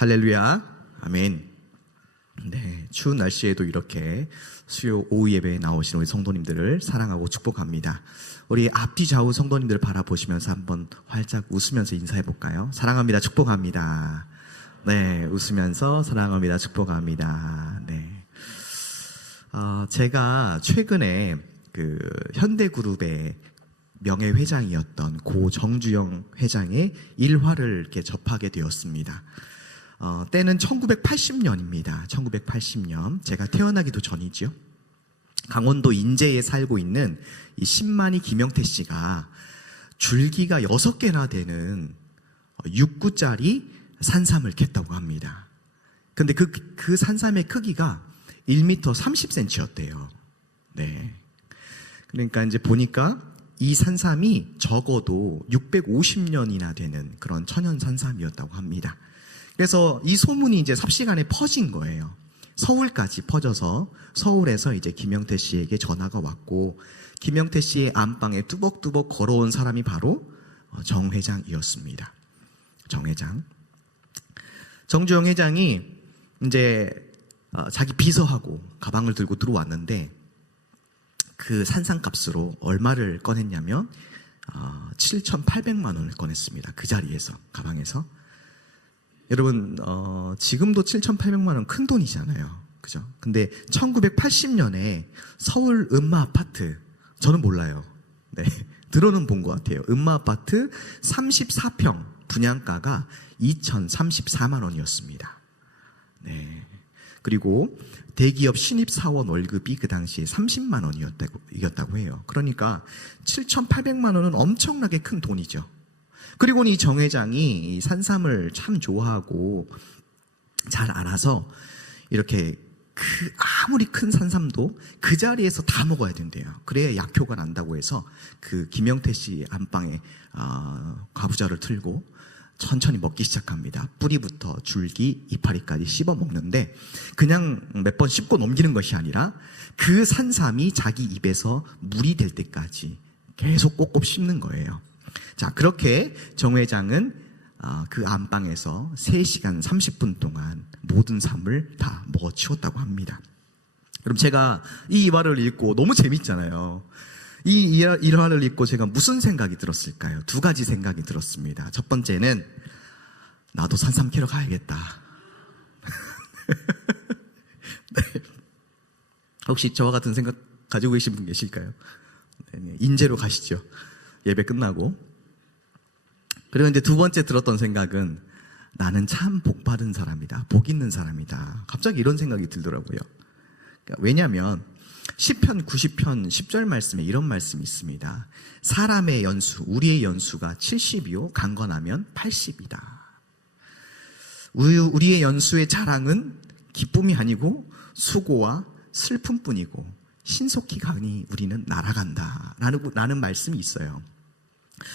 할렐루야. 아멘. 네, 추운 날씨에도 이렇게 수요 오후 예배에 나오신 우리 성도님들을 사랑하고 축복합니다. 우리 앞뒤 좌우 성도님들을 바라보시면서 한번 활짝 웃으면서 인사해 볼까요? 사랑합니다. 축복합니다. 네, 웃으면서 사랑합니다. 축복합니다. 네. 제가 최근에 그 현대그룹의 명예회장이었던 고 정주영 회장의 일화를 이렇게 접하게 되었습니다. 때는 1980년입니다. 1980년. 제가 태어나기도 전이죠. 강원도 인제에 살고 있는 이 신만이 김영태 씨가 줄기가 6개나 되는 6구짜리 산삼을 캤다고 합니다. 근데 그 산삼의 크기가 1m 30cm였대요. 네. 그러니까 이제 보니까 이 산삼이 적어도 650년이나 되는 그런 천연 산삼이었다고 합니다. 그래서 이 소문이 이제 삽시간에 퍼진 거예요. 서울까지 퍼져서 서울에서 이제 김영태 씨에게 전화가 왔고, 김영태 씨의 안방에 뚜벅뚜벅 걸어온 사람이 바로 정 회장이었습니다. 정 회장. 정주영 회장이 이제 자기 비서하고 가방을 들고 들어왔는데, 그 산삼값으로 얼마를 꺼냈냐면 7,800만 원을 꺼냈습니다. 그 자리에서, 가방에서. 여러분, 지금도 7,800만 원 큰 돈이잖아요. 그죠? 근데 1980년에 서울 음마 아파트, 저는 몰라요. 네. 들어는 본 것 같아요. 음마 아파트 34평 분양가가 2,034만 원이었습니다. 네. 그리고 대기업 신입사원 월급이 그 당시에 30만 원이었다고 해요. 그러니까 7,800만 원은 엄청나게 큰 돈이죠. 그리고 이 정 회장이 이 산삼을 참 좋아하고 잘 알아서 이렇게 아무리 큰 산삼도 그 자리에서 다 먹어야 된대요. 그래야 약효가 난다고 해서 그 김영태 씨 안방에 과부자를 틀고 천천히 먹기 시작합니다. 뿌리부터 줄기, 이파리까지 씹어 먹는데, 그냥 몇 번 씹고 넘기는 것이 아니라 그 산삼이 자기 입에서 물이 될 때까지 계속 꼭꼭 씹는 거예요. 자, 그렇게 정 회장은 그 안방에서 3시간 30분 동안 모든 삶을 다 먹어치웠다고 합니다. 그럼 제가 이 일화를 읽고 너무 재밌잖아요. 이 일화를 읽고 제가 무슨 생각이 들었을까요? 2가지 생각이 들었습니다. 첫 번째는 나도 산삼 캐러 가야겠다. 네. 혹시 저와 같은 생각 가지고 계신 분 계실까요? 네, 인제로 가시죠. 예배 끝나고. 그리고 이제 2번째 들었던 생각은 나는 참 복 받은 사람이다. 복 있는 사람이다. 갑자기 이런 생각이 들더라고요. 그러니까 왜냐하면 시편 90편 10절 말씀에 이런 말씀이 있습니다. 사람의 연수, 우리의 연수가 70이요 강건하면 80이다. 우리의 연수의 자랑은 기쁨이 아니고 수고와 슬픔뿐이고 신속히 가니 우리는 날아간다 라는 말씀이 있어요.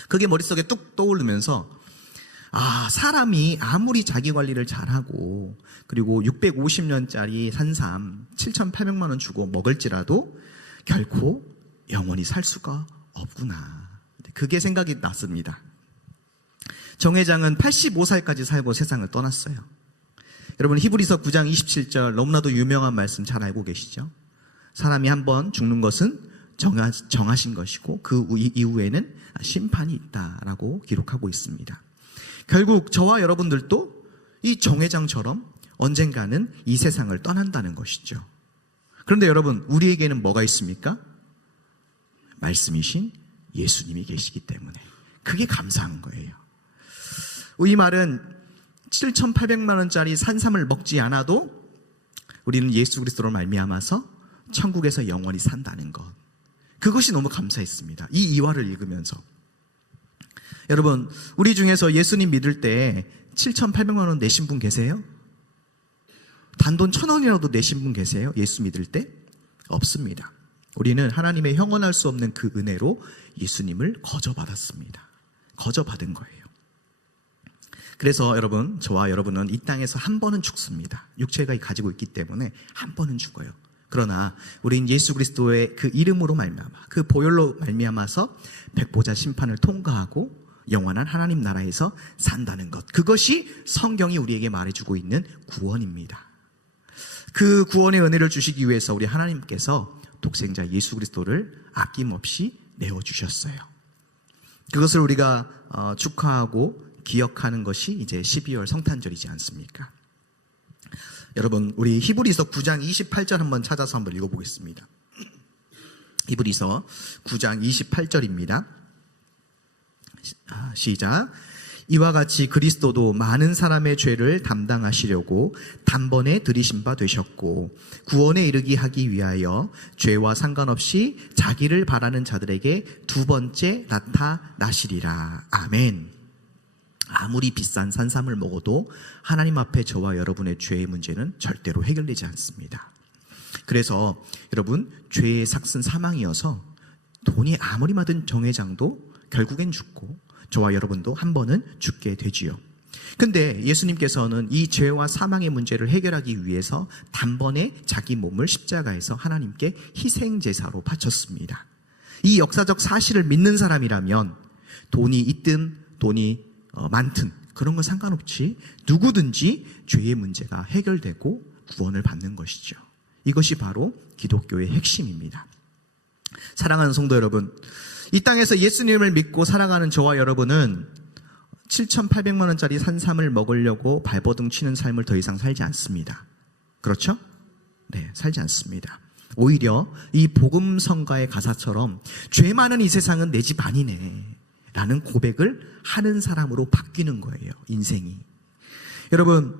그게 머릿속에 뚝 떠오르면서 사람이 아무리 자기 관리를 잘하고 그리고 650년짜리 산삼 7,800만 원 주고 먹을지라도 결코 영원히 살 수가 없구나. 그게 생각이 났습니다. 정 회장은 85살까지 살고 세상을 떠났어요. 여러분, 히브리서 9장 27절 너무나도 유명한 말씀 잘 알고 계시죠? 사람이 한번 죽는 것은 정하신 것이고 그 이후에는 심판이 있다라고 기록하고 있습니다. 결국 저와 여러분들도 이 정 회장처럼 언젠가는 이 세상을 떠난다는 것이죠. 그런데 여러분, 우리에게는 뭐가 있습니까? 말씀이신 예수님이 계시기 때문에 그게 감사한 거예요. 이 말은 7,800만 원짜리 산삼을 먹지 않아도 우리는 예수 그리스도로 말미암아서 천국에서 영원히 산다는 것, 그것이 너무 감사했습니다. 이 이화를 읽으면서. 여러분, 우리 중에서 예수님 믿을 때 7,800만 원 내신 분 계세요? 단돈 1,000원이라도 내신 분 계세요? 예수 믿을 때? 없습니다. 우리는 하나님의 형언할 수 없는 그 은혜로 예수님을 거저받았습니다. 거저받은 거예요. 그래서 여러분, 저와 여러분은 이 땅에서 한 번은 죽습니다. 육체가 가지고 있기 때문에 한 번은 죽어요. 그러나 우린 예수 그리스도의 그 이름으로 말미암아, 그 보혈로 말미암아서 백보자 심판을 통과하고 영원한 하나님 나라에서 산다는 것. 그것이 성경이 우리에게 말해주고 있는 구원입니다. 그 구원의 은혜를 주시기 위해서 우리 하나님께서 독생자 예수 그리스도를 아낌없이 내어주셨어요. 그것을 우리가 축하하고 기억하는 것이 이제 12월 성탄절이지 않습니까? 여러분, 우리 히브리서 9장 28절 한번 찾아서 한번 읽어보겠습니다. 히브리서 9장 28절입니다. 시작. 이와 같이 그리스도도 많은 사람의 죄를 담당하시려고 단번에 들이신 바 되셨고 구원에 이르게 하기 위하여 죄와 상관없이 자기를 바라는 자들에게 두 번째 나타나시리라. 아멘. 아무리 비싼 산삼을 먹어도 하나님 앞에 저와 여러분의 죄의 문제는 절대로 해결되지 않습니다. 그래서 여러분, 죄의 삭은 사망이어서 돈이 아무리 많은 정회장도 결국엔 죽고 저와 여러분도 한 번은 죽게 되지요. 근데 예수님께서는 이 죄와 사망의 문제를 해결하기 위해서 단번에 자기 몸을 십자가에서 하나님께 희생제사로 바쳤습니다. 이 역사적 사실을 믿는 사람이라면 돈이 있든 돈이 많든 그런 건 상관없이 누구든지 죄의 문제가 해결되고 구원을 받는 것이죠. 이것이 바로 기독교의 핵심입니다. 사랑하는 성도 여러분, 이 땅에서 예수님을 믿고 살아가는 저와 여러분은 7,800만 원짜리 산삼을 먹으려고 발버둥 치는 삶을 더 이상 살지 않습니다. 그렇죠? 네, 살지 않습니다. 오히려 이 복음성가의 가사처럼 죄 많은 이 세상은 내 집 아니네 라는 고백을 하는 사람으로 바뀌는 거예요, 인생이. 여러분,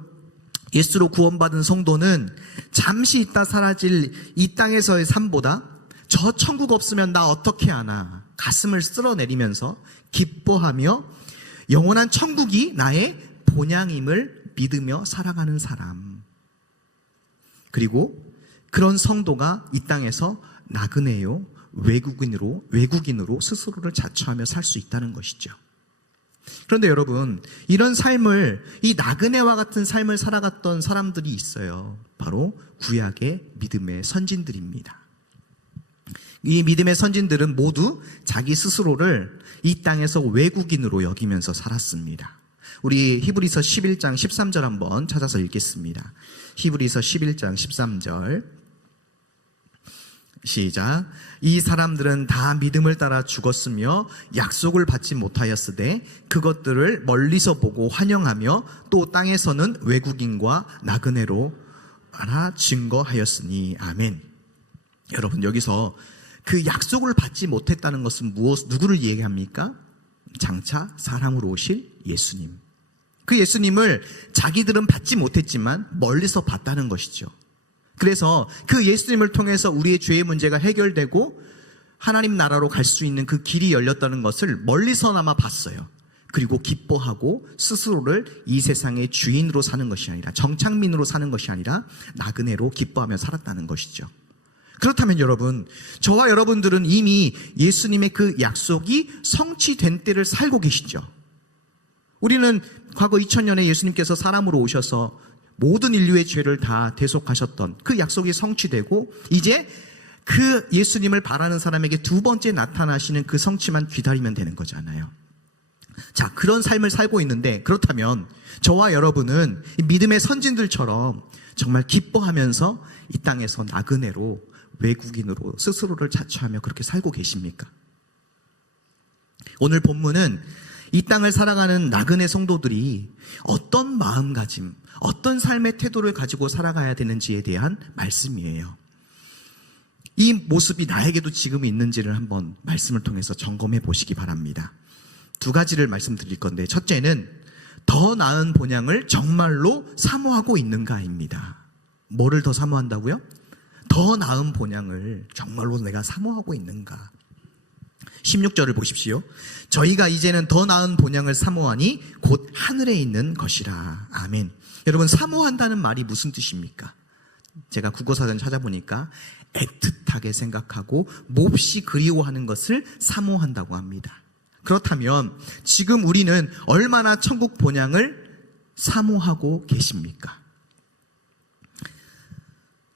예수로 구원받은 성도는 잠시 있다 사라질 이 땅에서의 삶보다 저 천국 없으면 나 어떻게 하나 가슴을 쓸어내리면서 기뻐하며 영원한 천국이 나의 본향임을 믿으며 살아가는 사람. 그리고 그런 성도가 이 땅에서 나그네요, 외국인으로 스스로를 자처하며 살 수 있다는 것이죠. 그런데 여러분, 이런 삶을, 이 나그네와 같은 삶을 살아갔던 사람들이 있어요. 바로 구약의 믿음의 선진들입니다. 이 믿음의 선진들은 모두 자기 스스로를 이 땅에서 외국인으로 여기면서 살았습니다. 우리 히브리서 11장 13절 한번 찾아서 읽겠습니다. 히브리서 11장 13절 시작. 이 사람들은 다 믿음을 따라 죽었으며 약속을 받지 못하였으되 그것들을 멀리서 보고 환영하며 또 땅에서는 외국인과 나그네로 하나 증거하였으니. 아멘. 여러분, 여기서 그 약속을 받지 못했다는 것은 누구를 얘기합니까? 장차 사람으로 오실 예수님. 그 예수님을 자기들은 받지 못했지만 멀리서 봤다는 것이죠. 그래서 그 예수님을 통해서 우리의 죄의 문제가 해결되고 하나님 나라로 갈 수 있는 그 길이 열렸다는 것을 멀리서나마 봤어요. 그리고 기뻐하고 스스로를 이 세상의 주인으로 사는 것이 아니라, 정착민으로 사는 것이 아니라 나그네로 기뻐하며 살았다는 것이죠. 그렇다면 여러분, 저와 여러분들은 이미 예수님의 그 약속이 성취된 때를 살고 계시죠. 우리는 과거 2000년에 예수님께서 사람으로 오셔서 모든 인류의 죄를 다 대속하셨던 그 약속이 성취되고 이제 그 예수님을 바라는 사람에게 두 번째 나타나시는 그 성취만 기다리면 되는 거잖아요. 자, 그런 삶을 살고 있는데, 그렇다면 저와 여러분은 믿음의 선진들처럼 정말 기뻐하면서 이 땅에서 나그네로, 외국인으로 스스로를 자처하며 그렇게 살고 계십니까? 오늘 본문은 이 땅을 살아가는 나그네 성도들이 어떤 마음가짐, 어떤 삶의 태도를 가지고 살아가야 되는지에 대한 말씀이에요. 이 모습이 나에게도 지금 있는지를 한번 말씀을 통해서 점검해 보시기 바랍니다. 두 가지를 말씀드릴 건데, 첫째는 더 나은 본향을 정말로 사모하고 있는가입니다. 뭐를 더 사모한다고요? 더 나은 본향을 정말로 내가 사모하고 있는가. 16절을 보십시오. 저희가 이제는 더 나은 본향을 사모하니 곧 하늘에 있는 것이라. 아멘. 여러분, 사모한다는 말이 무슨 뜻입니까? 제가 국어사전 찾아보니까 애틋하게 생각하고 몹시 그리워하는 것을 사모한다고 합니다. 그렇다면 지금 우리는 얼마나 천국 본향을 사모하고 계십니까?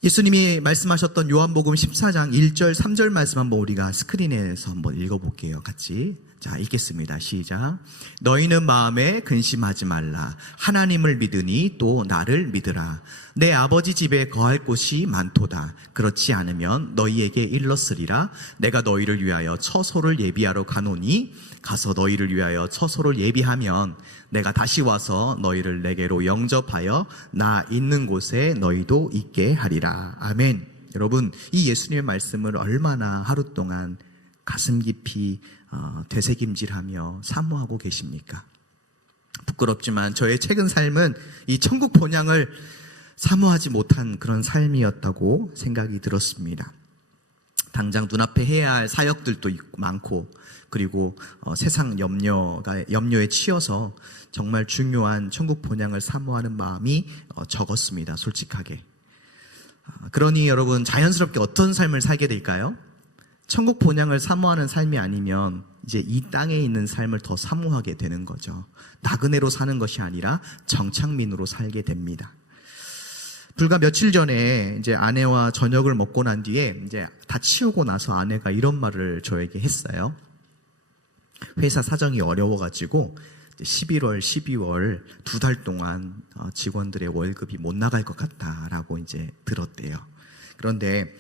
예수님이 말씀하셨던 요한복음 14장 1절 3절 말씀 한번 우리가 스크린에서 한번 읽어볼게요. 같이 자, 읽겠습니다. 시작. 너희는 마음에 근심하지 말라. 하나님을 믿으니 또 나를 믿으라. 내 아버지 집에 거할 곳이 많도다. 그렇지 않으면 너희에게 일렀으리라. 내가 너희를 위하여 처소를 예비하러 가노니 가서 너희를 위하여 처소를 예비하면 내가 다시 와서 너희를 내게로 영접하여 나 있는 곳에 너희도 있게 하리라. 아멘. 여러분, 이 예수님의 말씀을 얼마나 하루 동안 가슴 깊이 되새김질하며 사모하고 계십니까? 부끄럽지만 저의 최근 삶은 이 천국 본향을 사모하지 못한 그런 삶이었다고 생각이 들었습니다. 당장 눈앞에 해야 할 사역들도 많고, 그리고 세상 염려에 치여서 정말 중요한 천국 본향을 사모하는 마음이 적었습니다. 솔직하게. 그러니 여러분, 자연스럽게 어떤 삶을 살게 될까요? 천국 본향을 사모하는 삶이 아니면 이제 이 땅에 있는 삶을 더 사모하게 되는 거죠. 나그네로 사는 것이 아니라 정착민으로 살게 됩니다. 불과 며칠 전에 이제 아내와 저녁을 먹고 난 뒤에 이제 다 치우고 나서 아내가 이런 말을 저에게 했어요. 회사 사정이 어려워가지고 11월, 12월 2달 동안 직원들의 월급이 못 나갈 것 같다라고 이제 들었대요. 그런데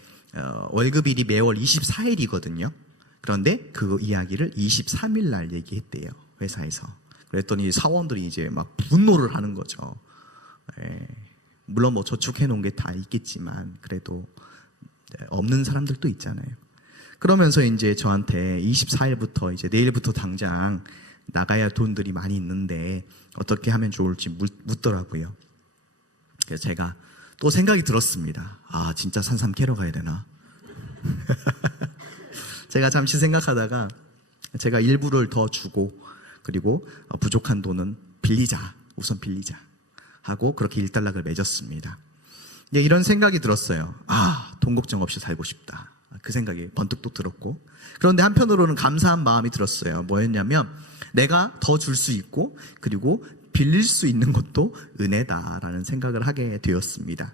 월급일이 매월 24일이거든요. 그런데 그 이야기를 23일 날 얘기했대요. 회사에서. 그랬더니 사원들이 이제 막 분노를 하는 거죠. 물론 뭐 저축해 놓은 게 다 있겠지만 그래도 없는 사람들도 있잖아요. 그러면서 이제 저한테 24일부터 이제 내일부터 당장 나가야 할 돈들이 많이 있는데 어떻게 하면 좋을지 묻더라고요. 그래서 제가 또 생각이 들었습니다. 아, 진짜 산삼 캐러 가야 되나? 제가 잠시 생각하다가 제가 일부를 더 주고, 그리고 부족한 돈은 우선 빌리자 하고 그렇게 일단락을 맺었습니다. 이런 생각이 들었어요. 아, 돈 걱정 없이 살고 싶다. 그 생각이 번뜩 또 들었고, 그런데 한편으로는 감사한 마음이 들었어요. 뭐였냐면 내가 더 줄 수 있고, 그리고 빌릴 수 있는 것도 은혜다라는 생각을 하게 되었습니다.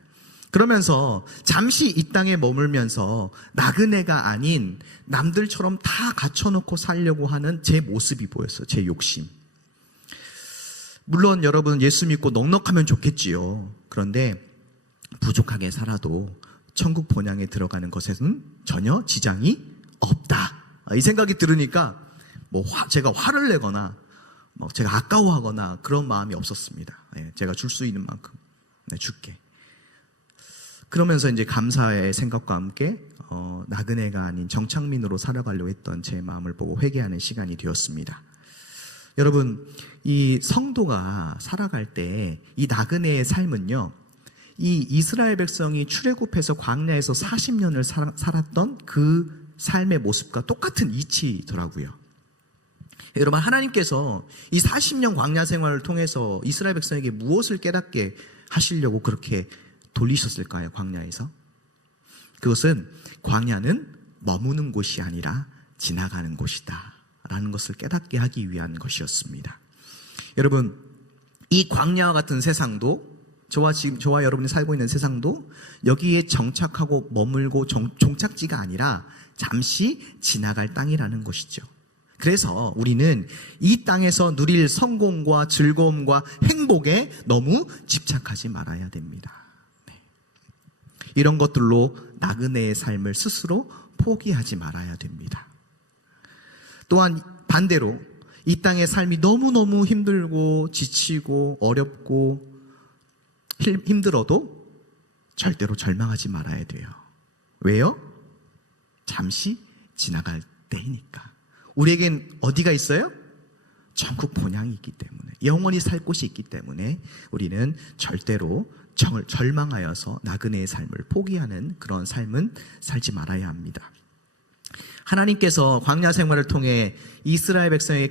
그러면서 잠시 이 땅에 머물면서 나그네가 아닌 남들처럼 다 갖춰놓고 살려고 하는 제 모습이 보였어요. 제 욕심. 물론 여러분, 예수 믿고 넉넉하면 좋겠지요. 그런데 부족하게 살아도 천국 본향에 들어가는 것에는 전혀 지장이 없다. 이 생각이 들으니까 제가 화를 내거나 제가 아까워하거나 그런 마음이 없었습니다. 제가 줄 수 있는 만큼 줄게. 그러면서 이제 감사의 생각과 함께 나그네가 아닌 정착민으로 살아가려고 했던 제 마음을 보고 회개하는 시간이 되었습니다. 여러분, 이 성도가 살아갈 때 이 나그네의 삶은요, 이 이스라엘 백성이 출애굽해서 광야에서 40년을 살았던 그 삶의 모습과 똑같은 이치더라고요. 여러분, 하나님께서 이 40년 광야 생활을 통해서 이스라엘 백성에게 무엇을 깨닫게 하시려고 그렇게 돌리셨을까요? 광야에서? 그것은 광야는 머무는 곳이 아니라 지나가는 곳이다 라는 것을 깨닫게 하기 위한 것이었습니다. 여러분, 이 광야와 같은 세상도, 저와 여러분이 살고 있는 세상도 여기에 정착하고 머물고 종착지가 아니라 잠시 지나갈 땅이라는 것이죠. 그래서 우리는 이 땅에서 누릴 성공과 즐거움과 행복에 너무 집착하지 말아야 됩니다. 이런 것들로 나그네의 삶을 스스로 포기하지 말아야 됩니다. 또한 반대로 이 땅의 삶이 너무너무 힘들고 지치고 어렵고 힘들어도 절대로 절망하지 말아야 돼요. 왜요? 잠시 지나갈 때이니까. 우리에겐 어디가 있어요? 천국 본향이 있기 때문에, 영원히 살 곳이 있기 때문에 우리는 절대로 절망하여서 나그네의 삶을 포기하는 그런 삶은 살지 말아야 합니다. 하나님께서 광야 생활을 통해 이스라엘 백성에게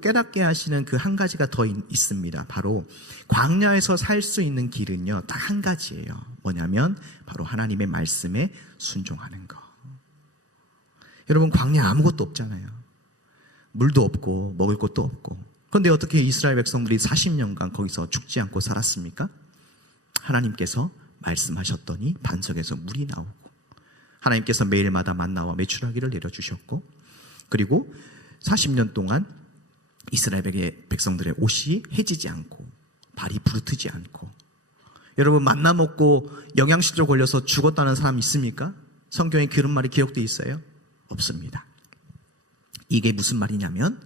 깨닫게 하시는 그 한 가지가 더 있습니다. 바로 광야에서 살 수 있는 길은요, 딱 한 가지예요. 뭐냐면 바로 하나님의 말씀에 순종하는 거. 여러분, 광야 아무것도 없잖아요. 물도 없고 먹을 것도 없고. 그런데 어떻게 이스라엘 백성들이 40년간 거기서 죽지 않고 살았습니까? 하나님께서 말씀하셨더니 반석에서 물이 나오고, 하나님께서 매일마다 만나와 메추라기를 내려주셨고, 그리고 40년 동안 이스라엘 백성들의 옷이 해지지 않고 발이 부르트지 않고, 여러분 만나 먹고 영양실조 걸려서 죽었다는 사람 있습니까? 성경에 그런 말이 기록되어 있어요? 없습니다. 이게 무슨 말이냐면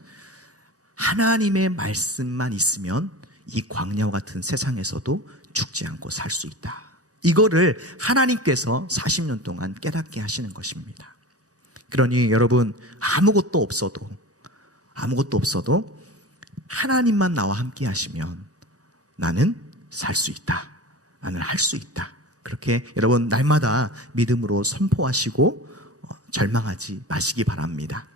하나님의 말씀만 있으면 이 광야와 같은 세상에서도 죽지 않고 살 수 있다. 이거를 하나님께서 40년 동안 깨닫게 하시는 것입니다. 그러니 여러분 아무것도 없어도 하나님만 나와 함께 하시면 나는 살 수 있다. 나는 할 수 있다. 그렇게 여러분 날마다 믿음으로 선포하시고 절망하지 마시기 바랍니다.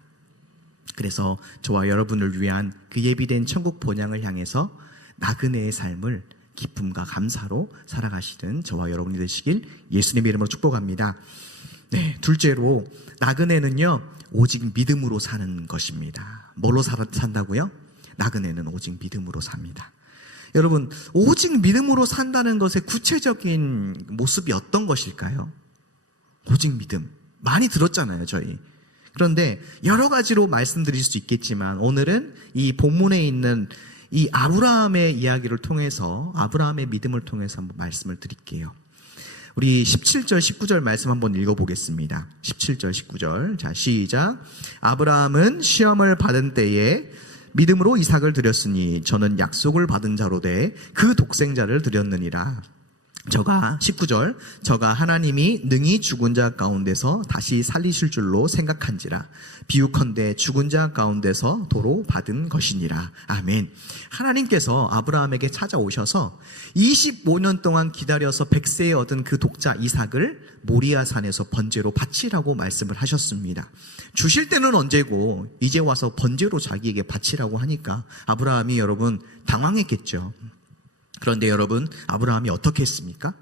그래서 저와 여러분을 위한 그 예비된 천국 본향을 향해서 나그네의 삶을 기쁨과 감사로 살아가시는 저와 여러분이 되시길 예수님의 이름으로 축복합니다. 네, 둘째로 나그네는요 오직 믿음으로 사는 것입니다. 뭘로 산다고요? 나그네는 오직 믿음으로 삽니다. 여러분 오직 믿음으로 산다는 것의 구체적인 모습이 어떤 것일까요? 오직 믿음 많이 들었잖아요 저희. 그런데 여러 가지로 말씀드릴 수 있겠지만 오늘은 이 본문에 있는 이 아브라함의 이야기를 통해서, 아브라함의 믿음을 통해서 한번 말씀을 드릴게요. 우리 17절 19절 말씀 한번 읽어보겠습니다. 17절 19절 자 시작. 아브라함은 시험을 받은 때에 믿음으로 이삭을 드렸으니 저는 약속을 받은 자로 돼 그 독생자를 드렸느니라. 저가 19절 저가 하나님이 능히 죽은 자 가운데서 다시 살리실 줄로 생각한지라. 비유컨대 죽은 자 가운데서 도로 받은 것이니라. 아멘. 하나님께서 아브라함에게 찾아오셔서 25년 동안 기다려서 100세에 얻은 그 독자 이삭을 모리아산에서 번제로 바치라고 말씀을 하셨습니다. 주실 때는 언제고 이제 와서 번제로 자기에게 바치라고 하니까 아브라함이 여러분 당황했겠죠. 그런데 여러분 아브라함이 어떻게 했습니까?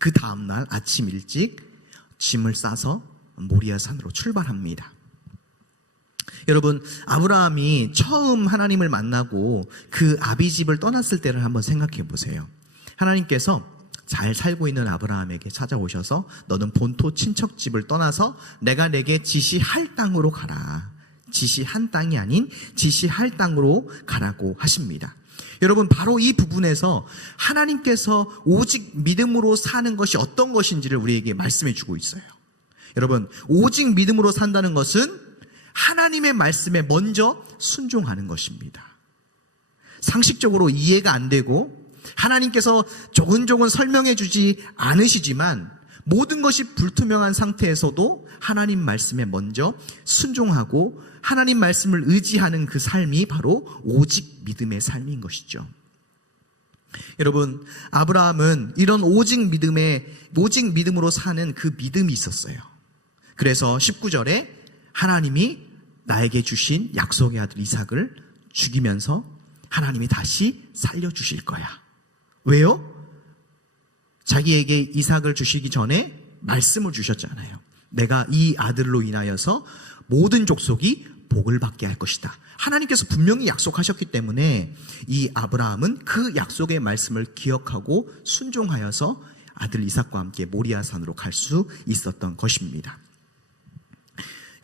그 다음날 아침 일찍 짐을 싸서 모리아산으로 출발합니다. 여러분 아브라함이 처음 하나님을 만나고 그 아비집을 떠났을 때를 한번 생각해 보세요. 하나님께서 잘 살고 있는 아브라함에게 찾아오셔서 너는 본토 친척집을 떠나서 내가 내게 지시할 땅으로 가라. 지시한 땅이 아닌 지시할 땅으로 가라고 하십니다. 여러분 바로 이 부분에서 하나님께서 오직 믿음으로 사는 것이 어떤 것인지를 우리에게 말씀해 주고 있어요. 여러분 오직 믿음으로 산다는 것은 하나님의 말씀에 먼저 순종하는 것입니다. 상식적으로 이해가 안 되고 하나님께서 조근조근 설명해 주지 않으시지만 모든 것이 불투명한 상태에서도 하나님 말씀에 먼저 순종하고 하나님 말씀을 의지하는 그 삶이 바로 오직 믿음의 삶인 것이죠. 여러분 아브라함은 이런 오직 믿음으로 사는 그 믿음이 있었어요. 그래서 19절에 하나님이 나에게 주신 약속의 아들 이삭을 죽이면서 하나님이 다시 살려주실 거야. 왜요? 자기에게 이삭을 주시기 전에 말씀을 주셨잖아요. 내가 이 아들로 인하여서 모든 족속이 복을 받게 할 것이다. 하나님께서 분명히 약속하셨기 때문에 이 아브라함은 그 약속의 말씀을 기억하고 순종하여서 아들 이삭과 함께 모리아산으로 갈 수 있었던 것입니다.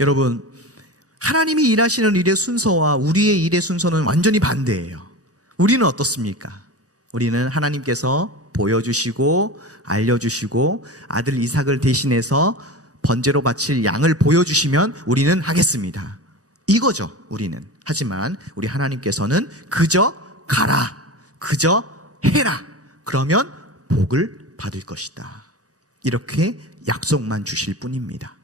여러분 하나님이 일하시는 일의 순서와 우리의 일의 순서는 완전히 반대예요. 우리는 어떻습니까? 우리는 하나님께서 보여주시고 알려주시고 아들 이삭을 대신해서 번제로 바칠 양을 보여주시면 우리는 하겠습니다. 이거죠 우리는. 하지만 우리 하나님께서는 그저 가라, 그저 해라, 그러면 복을 받을 것이다. 이렇게 약속만 주실 뿐입니다.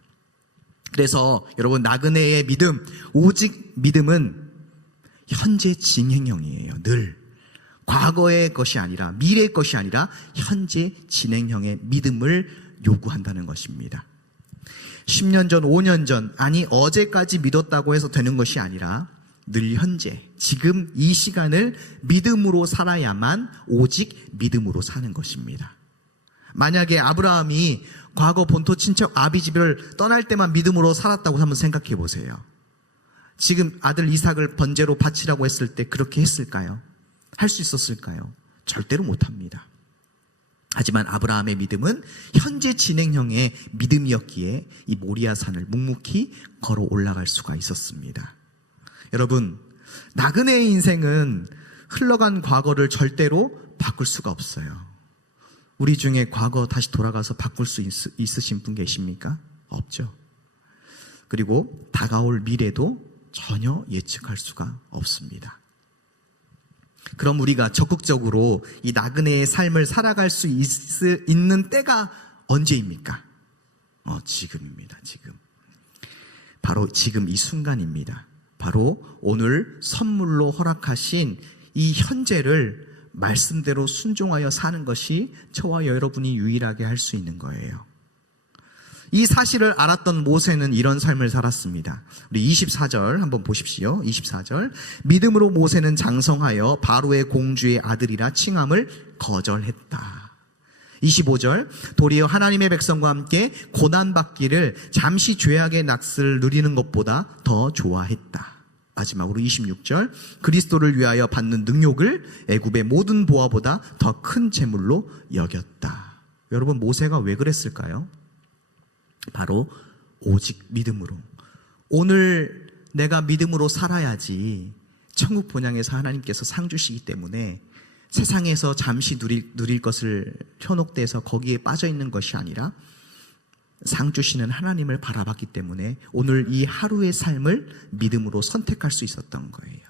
그래서 여러분 나그네의 믿음, 오직 믿음은 현재 진행형이에요. 늘 과거의 것이 아니라 미래의 것이 아니라 현재 진행형의 믿음을 요구한다는 것입니다. 10년 전, 5년 전, 아니 어제까지 믿었다고 해서 되는 것이 아니라 늘 현재, 지금 이 시간을 믿음으로 살아야만 오직 믿음으로 사는 것입니다. 만약에 아브라함이 과거 본토 친척 아비집을 떠날 때만 믿음으로 살았다고 한번 생각해 보세요. 지금 아들 이삭을 번제로 바치라고 했을 때 그렇게 했을까요? 할 수 있었을까요? 절대로 못합니다. 하지만 아브라함의 믿음은 현재 진행형의 믿음이었기에 이 모리아산을 묵묵히 걸어 올라갈 수가 있었습니다. 여러분, 나그네의 인생은 흘러간 과거를 절대로 바꿀 수가 없어요. 우리 중에 과거 다시 돌아가서 바꿀 수 있으신 분 계십니까? 없죠. 그리고 다가올 미래도 전혀 예측할 수가 없습니다. 그럼 우리가 적극적으로 이 나그네의 삶을 살아갈 수 있는 때가 언제입니까? 지금입니다. 지금. 바로 지금 이 순간입니다. 바로 오늘 선물로 허락하신 이 현재를 말씀대로 순종하여 사는 것이 저와 여러분이 유일하게 할 수 있는 거예요. 이 사실을 알았던 모세는 이런 삶을 살았습니다. 우리 24절 한번 보십시오. 24절. 믿음으로 모세는 장성하여 바로의 공주의 아들이라 칭함을 거절했다. 25절. 도리어 하나님의 백성과 함께 고난받기를 잠시 죄악의 낙스를 누리는 것보다 더 좋아했다. 마지막으로 26절. 그리스도를 위하여 받는 능욕을 애굽의 모든 보화보다 더 큰 재물로 여겼다. 여러분, 모세가 왜 그랬을까요? 바로 오직 믿음으로. 오늘 내가 믿음으로 살아야지 천국 본향에서 하나님께서 상 주시기 때문에 세상에서 잠시 누릴 것을 현혹돼서 거기에 빠져 있는 것이 아니라 상 주시는 하나님을 바라봤기 때문에 오늘 이 하루의 삶을 믿음으로 선택할 수 있었던 거예요.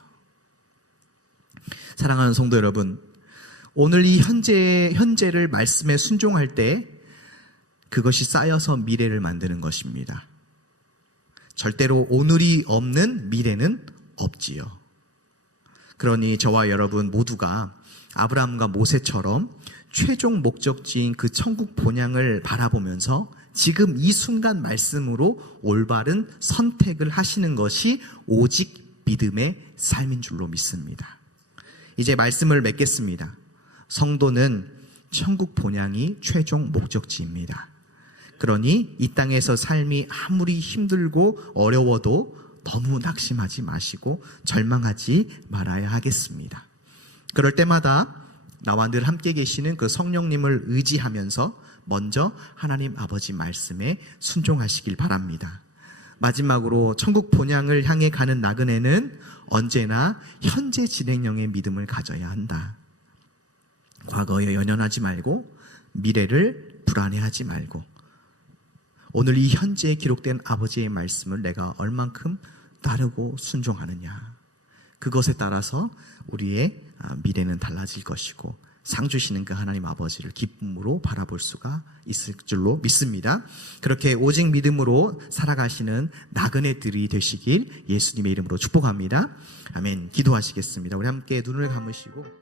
사랑하는 성도 여러분, 오늘 이 현재를 말씀에 순종할 때 그것이 쌓여서 미래를 만드는 것입니다. 절대로 오늘이 없는 미래는 없지요. 그러니 저와 여러분 모두가 아브라함과 모세처럼 최종 목적지인 그 천국 본향을 바라보면서 지금 이 순간 말씀으로 올바른 선택을 하시는 것이 오직 믿음의 삶인 줄로 믿습니다. 이제 말씀을 맺겠습니다. 성도는 천국 본향이 최종 목적지입니다. 그러니 이 땅에서 삶이 아무리 힘들고 어려워도 너무 낙심하지 마시고 절망하지 말아야 하겠습니다. 그럴 때마다 나와 늘 함께 계시는 그 성령님을 의지하면서 먼저 하나님 아버지 말씀에 순종하시길 바랍니다. 마지막으로 천국 본향을 향해 가는 나그네는 언제나 현재 진행형의 믿음을 가져야 한다. 과거에 연연하지 말고 미래를 불안해하지 말고 오늘 이 현재에 기록된 아버지의 말씀을 내가 얼만큼 따르고 순종하느냐, 그것에 따라서 우리의 미래는 달라질 것이고 상 주시는 그 하나님 아버지를 기쁨으로 바라볼 수가 있을 줄로 믿습니다. 그렇게 오직 믿음으로 살아가시는 나그네들이 되시길 예수님의 이름으로 축복합니다. 아멘. 기도하시겠습니다. 우리 함께 눈을 감으시고